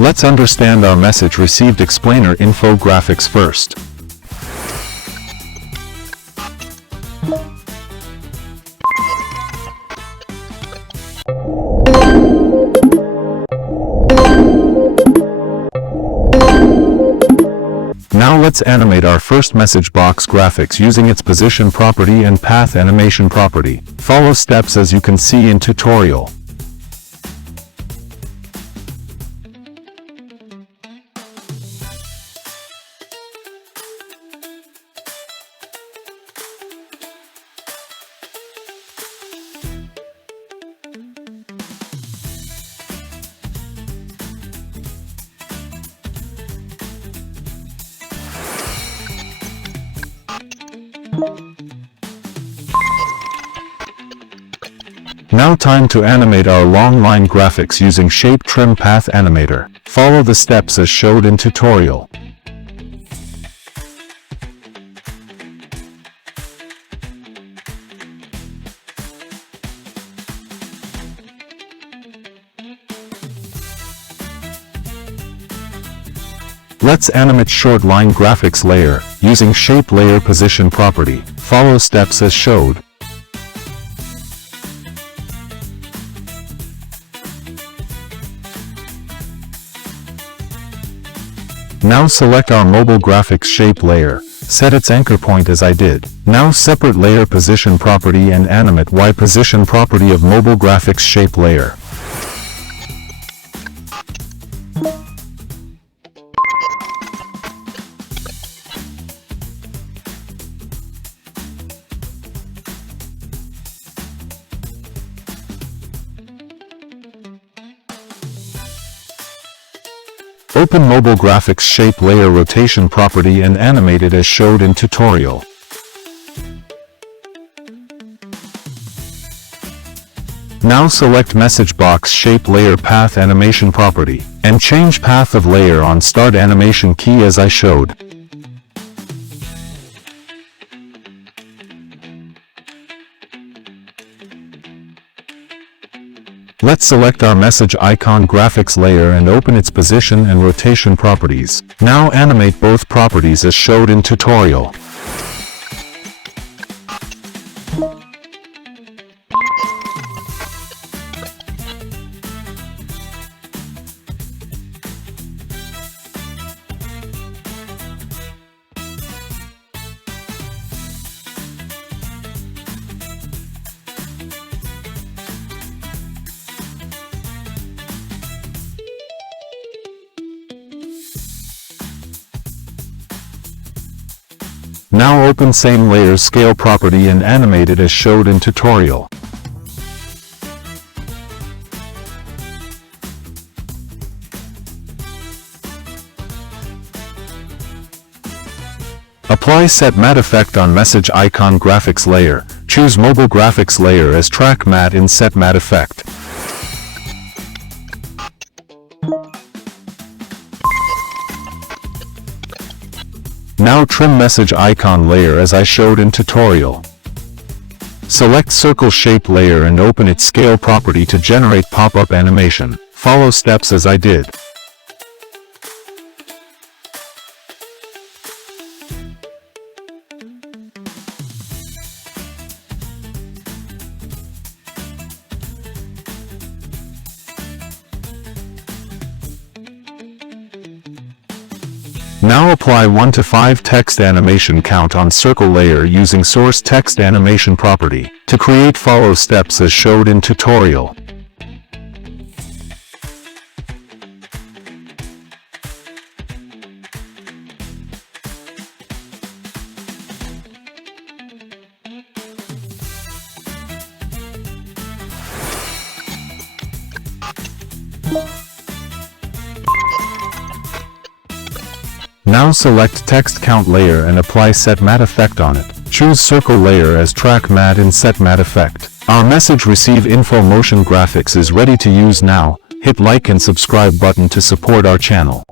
Let's understand our message received explainer infographics first. Now let's animate our first message box graphics using its position property and path animation property. Follow steps as you can see in tutorial. Now time to animate our long line graphics using Shape Trim Path Animator. Follow the steps as showed in tutorial. Let's animate short line graphics layer using Shape Layer Position property. Follow steps as showed. Now select our mobile graphics shape layer, set its anchor point as I did. Now separate layer position property and animate Y position property of mobile graphics shape layer. Open mobile graphics shape layer rotation property and animate it as showed in tutorial. Now select message box shape layer path animation property and change path of layer on start animation key as I showed. Let's select our message icon graphics layer and open its position and rotation properties. Now animate both properties as showed in tutorial. Now open same layer scale property and animate it as showed in tutorial. Apply set matte effect on message icon graphics layer. Choose mobile graphics layer as track matte in set matte effect. Now trim message icon layer as I showed in tutorial. Select circle shape layer and open its scale property to generate pop-up animation. Follow steps as I did. Now apply 1 to 5 text animation count on circle layer using source text animation property. To create follow steps as showed in tutorial. Now select text count layer and apply set matte effect on it. Choose circle layer as track matte in set matte effect. Our message receive info motion graphics is ready to use now. Hit like and subscribe button to support our channel.